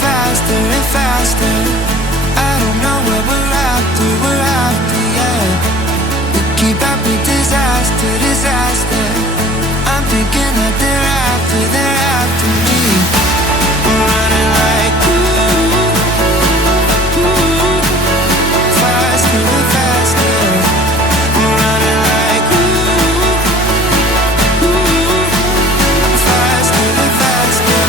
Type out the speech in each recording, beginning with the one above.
faster and faster. I don't know what we're after, yeah. We keep up with disaster, disaster. I'm thinking that they're after me. We're running like faster and faster. We're running like faster and faster.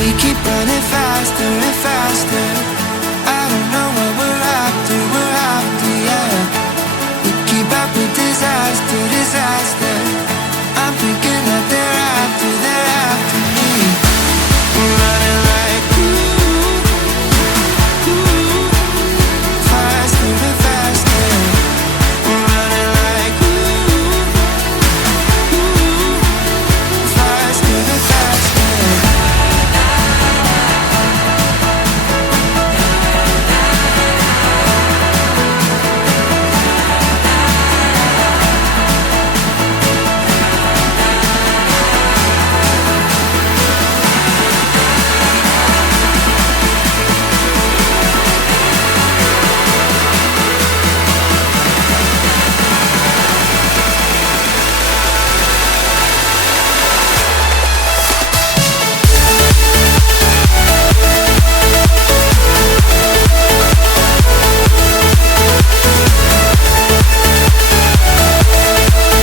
We keep running faster and faster.